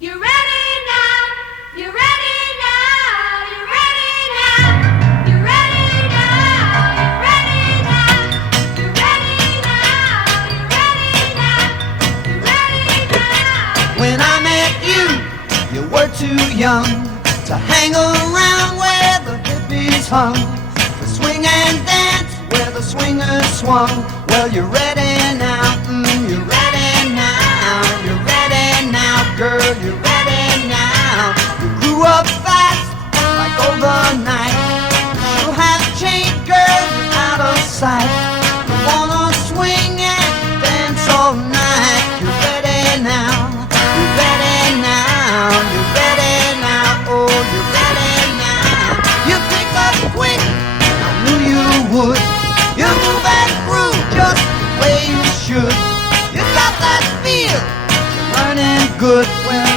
You ready now? You ready now? You ready now? You ready now? You ready now? You ready now? You ready now? You ready now? When I met you, you were too young to hang around where the hippies hung, to swing and dance where the swingers swung. Well, you're ready now, you're ready now, you're ready now, girl, you're ready now. You grew up fast, like overnight. You have changed, girl, you're out of sight. You wanna swing and dance all night. You're ready now, you're ready now, you're ready now, oh, you're ready now. You pick up quick, I knew you would. You move and groove just the way you should. You got that feel, you're learning good. Well,